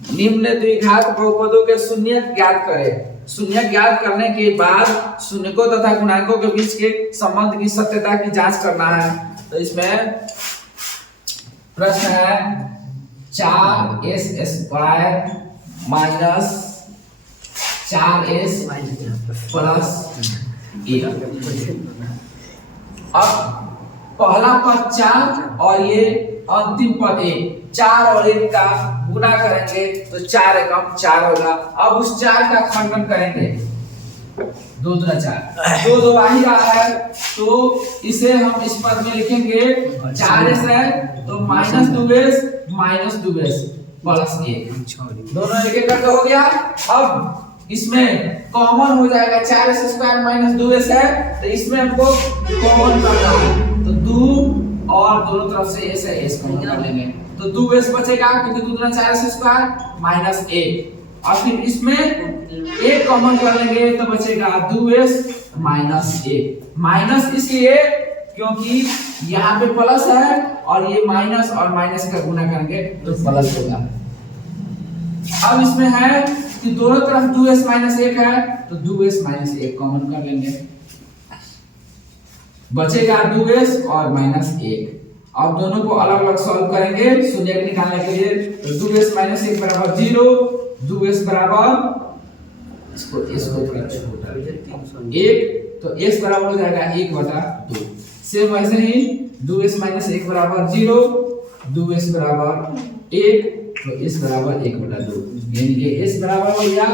निम्न द्विघात बहुपदों के शून्य ज्ञात करें। शून्य ज्ञात करने के बाद शून्यकों तथा गुणांकों के बीच के संबंध की सत्यता की जांच करना है। तो इसमें प्रश्न है 4s square minus 4s plus 1। अब पहला पद 4 और ये अंतिम पद 1, 4 और 1 का गुना करेंगे तो 4 एकम 4 होगा। अब उस 4 का खंडन करेंगे, 2 दूना 4, 2 दो आ ही रहा है तो इसे हम इस पद में लिखेंगे 4s है तो माइनस 2s प्लस 1, दोनों एक एक करके हो गया। अब इसमें कॉमन हो जाएगा, 4s स्क्वायर माइनस 2s है तो इसमें हमको कॉमन करना है तो 2 और दोनों तरफ से s है, s कॉमन कर लेंगे तो 2s बचेगा क्योंकि 2 दूना 4s स्क्वायर माइनस 1 और फिर इसमें 1 कॉमन कर लेंगे तो बचेगा 2s माइनस 1। माइनस इसलिए क्योंकि यहाँ पे प्लस है और ये माइनस और माइनस का गुना करेंगे तो प्लस होगा। अब इसमें है कि दोनों तरफ 2s माइनस 1 है तो 2s माइनस 1 कॉमन कर लेंगे, बचेगा 2s और माइनस 1। अब दोनों को अलग अलग सॉल्व करेंगे शून्य निकालने के लिए तो 2s माइनस 1 बराबर 0, 2s बराबर इसको थोड़ा छोटा 1 तो s बराबर हो जाएगा 1/2। सेम वैसे ही 2s माइनस 1 बराबर 0, 2s बराबर 1 तो s बराबर 1/2, यानी कि s बराबर हो गया,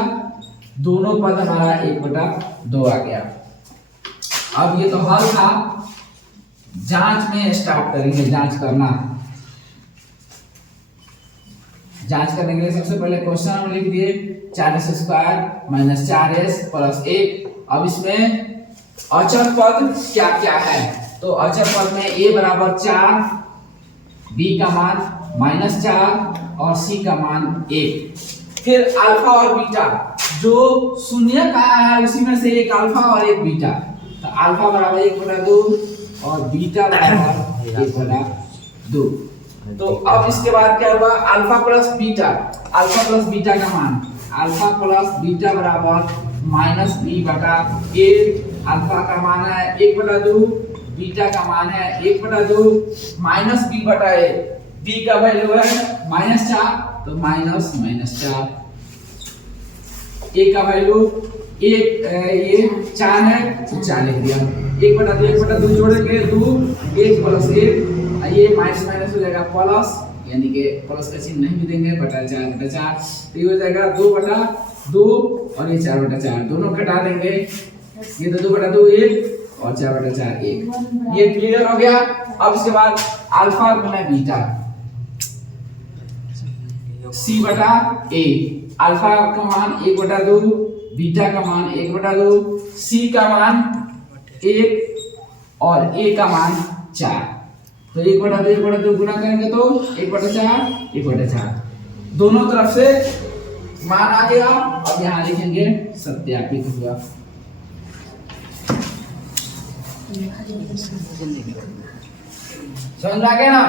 दोनों पद हमारा 1/2 आ गया। अब ये तो हल था, जांच में स्टार्ट करेंगे। जांच करना, जांच करने के लिए सबसे पहले क्वेश्चन हम लिख दिए 4s square minus 4s plus 1। अब इसमें अचर पद क्या क्या है तो अचर पद में a बराबर 4, b का मान -4 और c का मान 1। फिर अल्फा और बीटा, जो शून्य का है उसी में से एक अल्फा और एक बीटा, तो अल्फा बराबर 1/2 और बीटा बराबर 1/2। तो अब इसके बाद क्या हुआ, अल्फा प्लस बीटा का मान, अल्फा प्लस बीटा बराबर -b/a। अल्फा का मान है 1/2, बीटा का मान है 1/2 -b/a। b का वैल्यू है -4 तो -4। a का वैल्यू ये 4 है तो 4 लिख दिया। 1/2 जोड़ेंगे 2, 1 प्लस 1, ये माइनस माइनस हो जाएगा प्लस, यानी कि प्लस का चिन्ह नहीं भी देंगे, /4 तो ये हो जाएगा 2/2 और ये 4/4, दोनों घटा देंगे, ये तो 2/2 1 और 4/4 1। ये क्लियर हो गया। अब इसके बाद अल्फा गुना बीटा, c/a, अल्फा का मान 1/2, बीटा का मान 1/2, c का मान 1 और a का मान 4। तो 1/2 गुना करेंगे तो 1/4, दोनों तरफ से मान आ गया। अब यहाँ लिखेंगे सत्यापित हुआ। समझ आ गया ना।